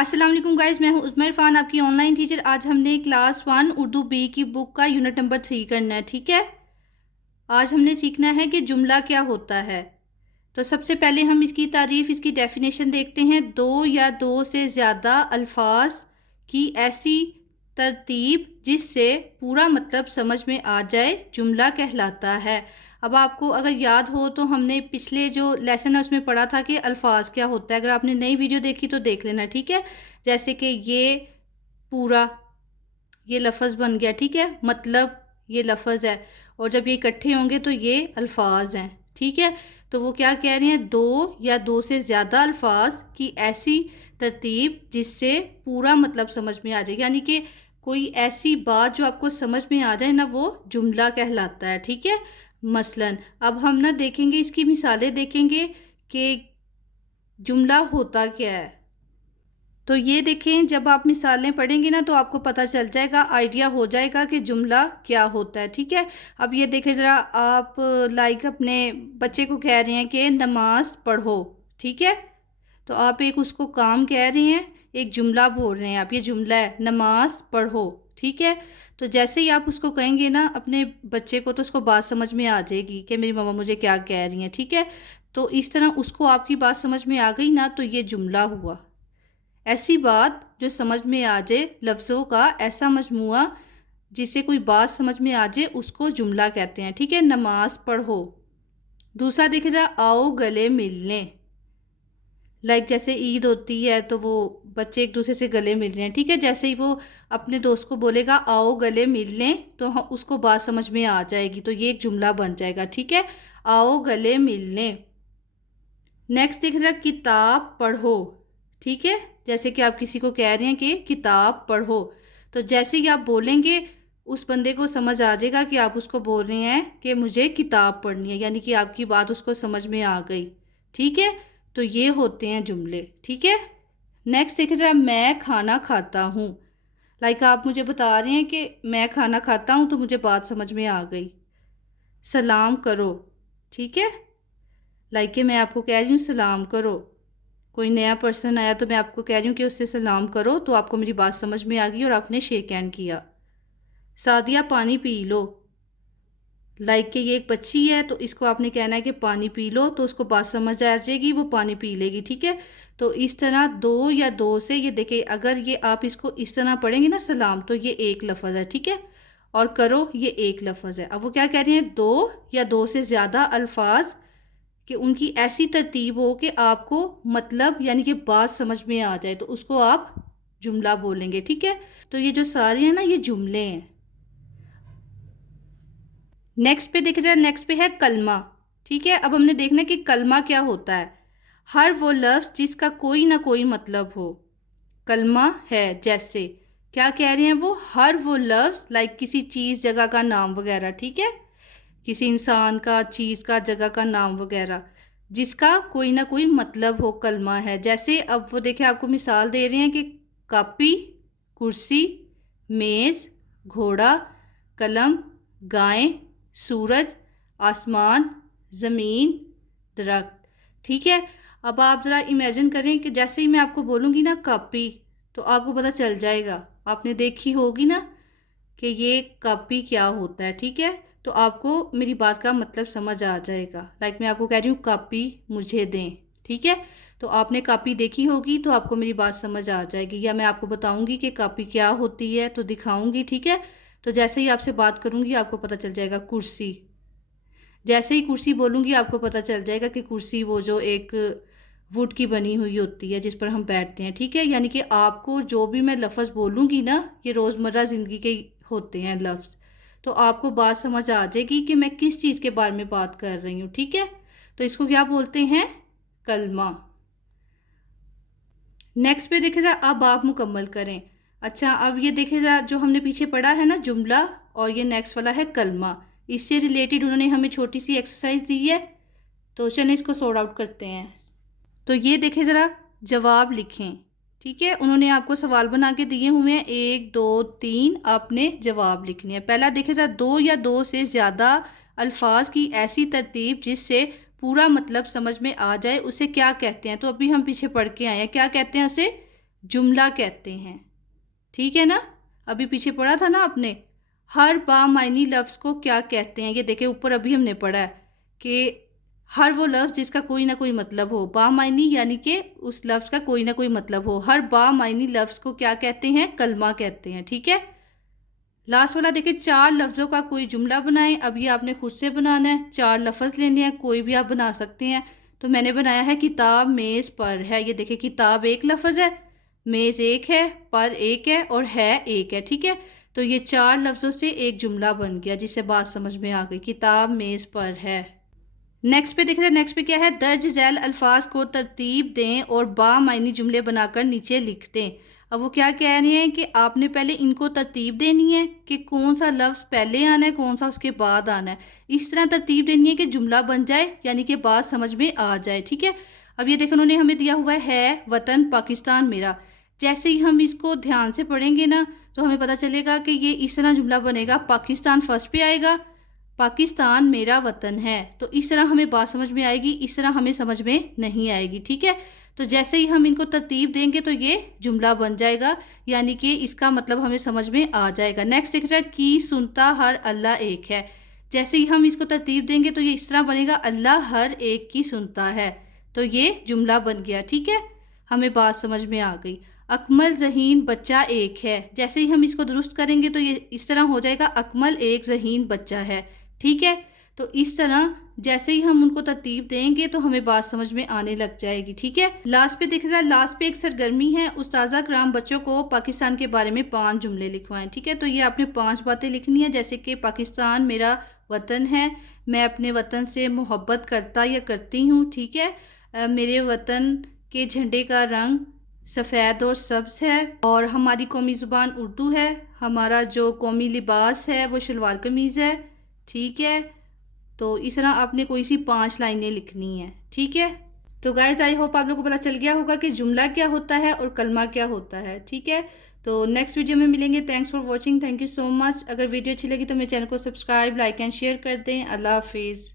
अस्सलाम वालेकुम गाइस, मैं हूं उज़मा इरफान, आपकी ऑनलाइन टीचर। आज हमने क्लास 1 उर्दू बी की बुक का यूनिट नंबर 3 करना है। ठीक है, आज हमने सीखना है कि जुमला क्या होता है। तो सबसे पहले हम इसकी तारीफ़, इसकी डेफिनेशन देखते हैं। दो या दो से ज़्यादा अल्फाज की ऐसी तरतीब जिससे पूरा मतलब समझ में आ जाए जुमला कहलाता है। अब आपको अगर याद हो तो हमने पिछले जो लेसन है उसमें पढ़ा था कि अल्फाज क्या होता है। अगर आपने नई वीडियो देखी तो देख लेना। ठीक है, जैसे कि ये पूरा, ये लफ्ज़ बन गया। ठीक है, मतलब ये लफ्ज़ है, और जब ये इकट्ठे होंगे तो ये अल्फाज हैं। ठीक है, तो वो क्या कह रही हैं, दो या दो से ज़्यादा अल्फाज की ऐसी तरतीब जिससे पूरा मतलब समझ में आ जाए, यानी कि कोई ऐसी बात जो आपको समझ में आ जाए ना, वो जुमला कहलाता है। ठीक है, मसलन अब हम ना देखेंगे, इसकी मिसालें देखेंगे कि जुमला होता क्या है। तो ये देखें, जब आप मिसालें पढ़ेंगे ना तो आपको पता चल जाएगा, आइडिया हो जाएगा कि जुमला क्या होता है। ठीक है, अब ये देखें ज़रा, आप लाइक अपने बच्चे को कह रहे हैं कि नमाज पढ़ो। ठीक है, तो आप एक उसको काम कह रहे हैं, एक जुमला बोल रहे हैं आप, ये जुमला है नमाज पढ़ो। ठीक है, तो जैसे ही आप उसको कहेंगे ना अपने बच्चे को, तो उसको बात समझ में आ जाएगी कि मेरी मम्मा मुझे क्या कह रही हैं। ठीक है, तो इस तरह उसको आपकी बात समझ में आ गई ना, तो ये जुमला हुआ। ऐसी बात जो समझ में आ जाए, लफ्ज़ों का ऐसा मजमुआ जिससे कोई बात समझ में आ जाए, उसको जुमला कहते हैं। ठीक है, नमाज पढ़ो। दूसरा देखे जा, आओ गले मिलने। लाइक जैसे ईद होती है तो वो बच्चे एक दूसरे से गले मिल रहे हैं। ठीक है, जैसे ही वो अपने दोस्त को बोलेगा आओ गले मिल लें, तो उसको बात समझ में आ जाएगी, तो ये एक जुमला बन जाएगा। ठीक है, आओ गले मिल लें। नेक्स्ट देखे जा, किताब पढ़ो। ठीक है, जैसे कि आप किसी को कह रहे हैं कि किताब पढ़ो, तो जैसे ही आप बोलेंगे उस बंदे को समझ आ जाएगा कि आप उसको बोल रहे हैं कि मुझे किताब पढ़नी है, यानी कि आपकी बात उसको समझ में आ गई। ठीक है, तो ये होते हैं जुमले। ठीक है, नेक्स्ट देखें जरा, मैं खाना खाता हूँ। लाइक आप मुझे बता रहे हैं कि मैं खाना खाता हूँ, तो मुझे बात समझ में आ गई। सलाम करो। ठीक है, लाइक कि मैं आपको कह रही हूँ सलाम करो, कोई नया पर्सन आया तो मैं आपको कह रही हूँ कि उससे सलाम करो, तो आपको मेरी बात समझ में आ गई और आपने शेक हैंड किया। सादिया पानी पी लो। लाइक कि ये एक बच्ची है, तो इसको आपने कहना है कि पानी पी लो, तो उसको बात समझ आ जाएगी, वो पानी पी लेगी। ठीक है, तो इस तरह दो या दो से, ये देखिए अगर ये आप इसको इस तरह पढ़ेंगे ना सलाम, तो ये एक लफ्ज़ है। ठीक है, और करो ये एक लफ्ज़ है। अब वो क्या कह रही हैं, दो या दो से ज़्यादा अल्फाज कि उनकी ऐसी तरतीब हो कि आपको मतलब यानी कि बात समझ में आ जाए, तो उसको आप जुमला बोलेंगे। ठीक है, तो ये जो सारे हैं ना, ये जुमले हैं। नेक्स्ट पे देखा जाए, नेक्स्ट पे है कलमा। ठीक है, अब हमने देखना है कि कलमा क्या होता है। हर वो लफ्ज़ जिसका कोई ना कोई मतलब हो, कलमा है। जैसे क्या कह रहे हैं वो, हर वो लफ्ज़ लाइक किसी चीज़ जगह का नाम वगैरह। ठीक है, किसी इंसान का, चीज़ का, जगह का नाम वगैरह, जिसका कोई ना कोई मतलब हो, कलमा है। जैसे अब वो देखे आपको मिसाल दे रहे हैं कि कापी, कुर्सी, मेज़, घोड़ा, कलम, गाय, सूरज, आसमान, ज़मीन, दरख्त। ठीक है, अब आप ज़रा इमेजिन करें कि जैसे ही मैं आपको बोलूँगी ना कापी, तो आपको पता चल जाएगा, आपने देखी होगी ना कि ये कापी क्या होता है। ठीक है, तो आपको मेरी बात का मतलब समझ आ जाएगा। लाइक मैं आपको कह रही हूँ कापी मुझे दें। ठीक है, तो आपने कापी देखी होगी, तो आपको मेरी बात समझ आ जाएगी, या मैं आपको बताऊंगी कि कापी क्या होती है तो दिखाऊंगी। ठीक है, तो जैसे ही आपसे बात करूंगी आपको पता चल जाएगा। कुर्सी, जैसे ही कुर्सी बोलूंगी आपको पता चल जाएगा कि कुर्सी वो जो एक वुड की बनी हुई होती है जिस पर हम बैठते हैं। ठीक है, यानी कि आपको जो भी मैं लफ्ज़ बोलूँगी ना, ये रोज़मर्रा ज़िंदगी के होते हैं लफ्ज़, तो आपको बात समझ आ जाएगी कि मैं किस चीज़ के बारे में बात कर रही हूँ। ठीक है, तो इसको क्या बोलते हैं, कलमा। नेक्स्ट पे देखे जा, अब आप मुकम्मल करें। अच्छा, अब ये देखे जा, जो हमने पीछे पढ़ा है ना जुमला, और ये नेक्स्ट वाला है कलमा, इससे रिलेटेड उन्होंने हमें छोटी सी एक्सरसाइज दी है, तो चलें इसको सॉर्ट आउट करते हैं। तो ये देखें ज़रा, जवाब लिखें। ठीक है, उन्होंने आपको सवाल बना के दिए हुए हैं, 1 2 3, आपने जवाब लिखने हैं। पहला देखें ज़रा, दो या दो से ज़्यादा अल्फाज की ऐसी तरतीब जिससे पूरा मतलब समझ में आ जाए, उसे क्या कहते हैं। तो अभी हम पीछे पढ़ के आए हैं, क्या कहते हैं उसे, जुमला कहते हैं। ठीक है ना, अभी पीछे पढ़ा था ना आपने, हर बामायनी लफ्ज़ को क्या कहते हैं। ये देखे ऊपर अभी हमने पढ़ा है कि हर वो लफ्ज़ जिसका कोई ना कोई मतलब हो, बामायनी यानी कि उस लफ्ज़ का कोई ना कोई मतलब हो। हर बामायनी लफ्ज़ को क्या कहते हैं, कलमा कहते हैं। ठीक है, लास्ट वाला देखिए, 4 लफ्ज़ों का कोई जुमला बनाएं। अब ये आपने खुद से बनाना है, 4 लफ्ज़ लेने हैं, कोई भी आप बना सकते हैं। तो मैंने बनाया है किताब मेज़ पर है। ये देखिए किताब एक लफ्ज़ है, मेज़ एक है, पर एक है और है एक है। ठीक है, तो ये 4 लफ्ज़ों से एक जुमला बन गया, जिससे बात समझ में आ गई, किताब मेज़ पर है। नेक्स्ट पे देख रहे हैं, नेक्स्ट पे क्या है, दर्ज झैल अल्फाज को तरतीब दें और बामायनी जुमले बनाकर नीचे लिख दें। अब वो क्या कह रहे हैं कि आपने पहले इनको तरतीब देनी है कि कौन सा लफ्ज़ पहले आना है, कौन सा उसके बाद आना है। इस तरह तरतीब देनी है कि जुमला बन जाए, यानी कि बात समझ में आ जाए। ठीक है, अब ये देखो उन्होंने हमें दिया हुआ है वतन पाकिस्तान मेरा। जैसे ही हम इसको ध्यान से पढ़ेंगे ना, तो हमें पता चलेगा कि ये इस तरह जुमला बनेगा, पाकिस्तान फर्स्ट पे आएगा, पाकिस्तान मेरा वतन है। तो इस तरह हमें बात समझ में आएगी, इस तरह हमें समझ में नहीं आएगी। ठीक है, तो जैसे ही हम इनको तरतीब देंगे तो ये जुमला बन जाएगा, यानी कि इसका मतलब हमें समझ में आ जाएगा। नेक्स्ट देख जाए, की सुनता हर अल्लाह एक है। जैसे ही हम इसको तरतीब देंगे तो ये इस तरह बनेगा, अल्लाह हर एक की सुनता है। तो ये जुमला बन गया। ठीक है, हमें बात समझ में आ गई। अकमल ज़हीन बच्चा एक है। जैसे ही हम इसको दुरुस्त करेंगे तो ये इस तरह हो जाएगा, अकमल एक ज़हीन बच्चा है। ठीक है, तो इस तरह जैसे ही हम उनको तरतीब देंगे तो हमें बात समझ में आने लग जाएगी। ठीक है, लास्ट पे देखा जाए, लास्ट पे एक सरगर्मी है, उस्ताज़ा कराम बच्चों को पाकिस्तान के बारे में 5 जुमले लिखवाएं। ठीक है, तो ये आपने 5 बातें लिखनी है, जैसे कि पाकिस्तान मेरा वतन है, मैं अपने वतन से मोहब्बत करता या करती हूँ। ठीक है, मेरे वतन के झंडे का रंग सफ़ेद और सब्ज़ है, और हमारी कौमी ज़ुबान उर्दू है, हमारा जो कौमी लिबास है वो शलवार कमीज़ है। ठीक है, तो इस तरह आपने कोई सी 5 लाइनें लिखनी है। ठीक है, तो गाइस आई होप आप लोगों को पता चल गया होगा कि जुमला क्या होता है और कलमा क्या होता है। ठीक है, तो नेक्स्ट वीडियो में मिलेंगे। Thanks for watching, thank you so much. अगर वीडियो अच्छी लगी तो मेरे चैनल को सब्सक्राइब, लाइक एंड शेयर कर दें। अल्लाह हाफिज़।